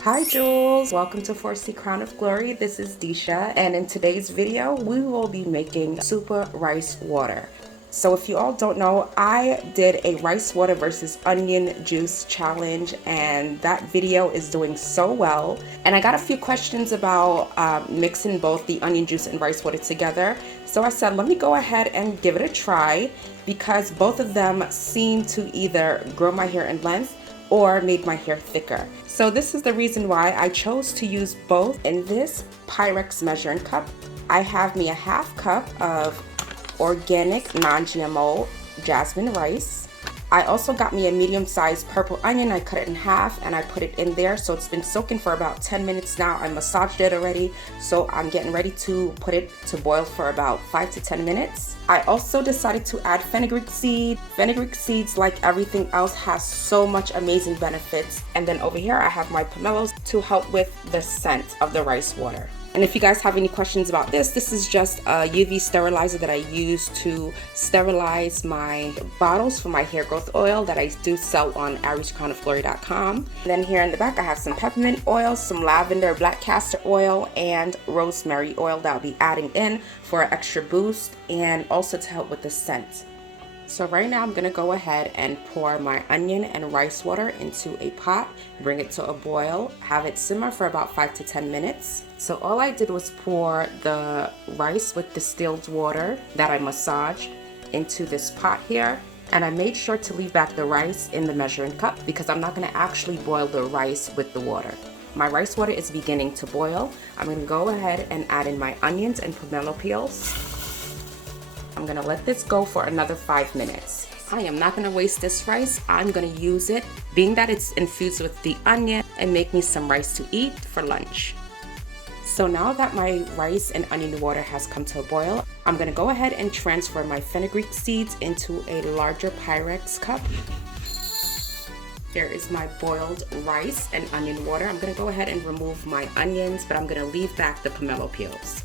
Hi Jules, welcome to 4C Crown of Glory. This is Desha, and in today's video we will be making super rice water. So if you all don't know, I did a rice water versus onion juice challenge, and that video is doing so well. And I got a few questions about mixing both the onion juice and rice water together. So I said, let me go ahead and give it a try, because both of them seem to either grow my hair in length or made my hair thicker. So this is the reason why I chose to use both. In this Pyrex measuring cup, I have me a half cup of organic non-GMO jasmine rice. I also got me a medium-sized purple onion. I cut it in half and I put it in there. So it's been soaking for about 10 minutes now. I massaged it already. So I'm getting ready to put it to boil for about 5 to 10 minutes. I also decided to add fenugreek seed. Fenugreek seeds, like everything else, has so much amazing benefits. And then over here I have my pomelos to help with the scent of the rice water. And if you guys have any questions about this is just a UV sterilizer that I use to sterilize my bottles for my hair growth oil that I do sell on ariescrownofglory.com. Then here in the back I have some peppermint oil, some lavender, black castor oil, and rosemary oil that I'll be adding in for an extra boost and also to help with the scent. So right now I'm gonna go ahead and pour my onion and rice water into a pot, bring it to a boil, have it simmer for about 5 to 10 minutes. So all I did was pour the rice with distilled water that I massaged into this pot here. And I made sure to leave back the rice in the measuring cup because I'm not gonna actually boil the rice with the water. My rice water is beginning to boil. I'm gonna go ahead and add in my onions and pomelo peels. I'm gonna let this go for another 5 minutes. I am not gonna waste this rice. I'm gonna use it, being that it's infused with the onion, and make me some rice to eat for lunch. So now that my rice and onion water has come to a boil, I'm gonna go ahead and transfer my fenugreek seeds into a larger Pyrex cup. Here is my boiled rice and onion water. I'm gonna go ahead and remove my onions, but I'm gonna leave back the pomelo peels.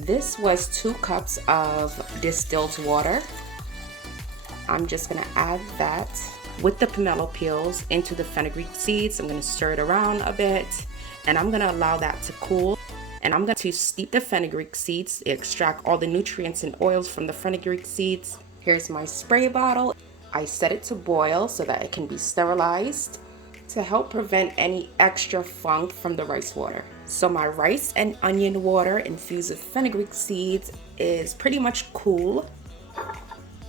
This was 2 cups of distilled water. I'm just gonna add that with the pomelo peels into the fenugreek seeds. I'm gonna stir it around a bit and I'm gonna allow that to cool. And I'm going to steep the fenugreek seeds, extract all the nutrients and oils from the fenugreek seeds. Here's my spray bottle. I set it to boil so that it can be sterilized to help prevent any extra funk from the rice water. So my rice and onion water infused with fenugreek seeds is pretty much cool.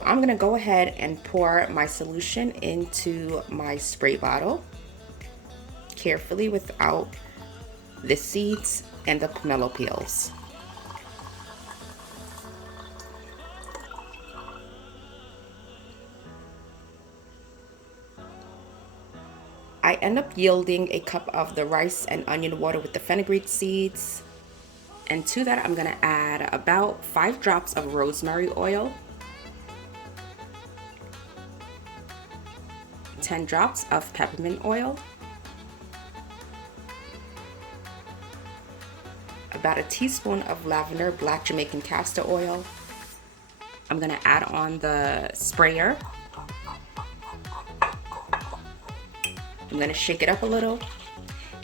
I'm gonna go ahead and pour my solution into my spray bottle carefully without the seeds and the pomelo peels. I end up yielding a cup of the rice and onion water with the fenugreek seeds. And to that, I'm gonna add about 5 drops of rosemary oil, 10 drops of peppermint oil, about a teaspoon of lavender black Jamaican castor oil. I'm gonna add on the sprayer. I'm gonna shake it up a little,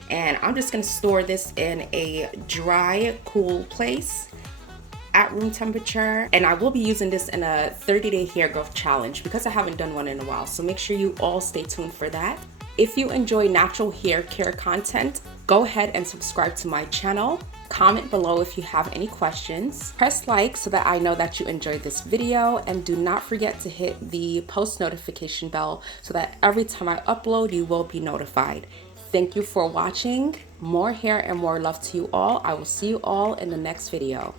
and I'm just gonna store this in a dry, cool place at room temperature. And I will be using this in a 30-day hair growth challenge because I haven't done one in a while. So make sure you all stay tuned for that. If you enjoy natural hair care content, go ahead and subscribe to my channel. Comment below if you have any questions. Press like so that I know that you enjoyed this video, and do not forget to hit the post notification bell so that every time I upload you will be notified. Thank you for watching. More hair and more love to you all. I will see you all in the next video.